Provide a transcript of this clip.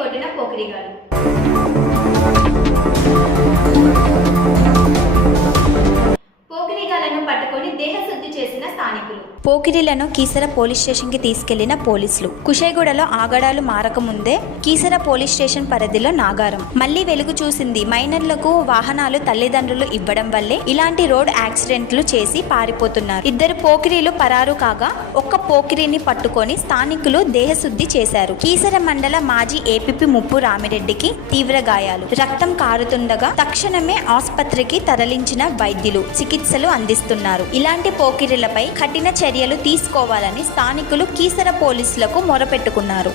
కొట్టిన పోకిరిగాడు. పోకిరిగాలను పట్టుకొని దేహశుద్ధి చేసిన స్థానికులు. పోకిరిలను కీసర పోలీస్ స్టేషన్ కి తీసుకెళ్లిన పోలీసులు. కుషేగూడలో ఆగడాలు మారకముందే కీసర పోలీస్ స్టేషన్ పరిధిలో నాగారం మళ్లీ వెలుగు చూసింది. మైనర్లకు వాహనాలు తల్లిదండ్రులు ఇవ్వడం వల్లే ఇలాంటి రోడ్ యాక్సిడెంట్లు చేసి పారిపోతున్నారు. 2 పోకిరీలు పరారు కాగా ఒక్క పోకిరిని పట్టుకొని స్థానికులు దేహశుద్ధి చేశారు. కీసర మండల మాజీ ఏపీపీ ముప్పు రామిరెడ్డికి తీవ్ర గాయాలు, రక్తం కారుతుండగా తక్షణమే ఆసుపత్రికి తరలించిన వైద్యులు చికిత్సలు అందిస్తున్నారు. ఇలాంటి పోకిరీలపై కఠిన చర్యలు తీసుకోవాలని స్థానికులు కీసర పోలీసులకు మొరపెట్టుకున్నారు.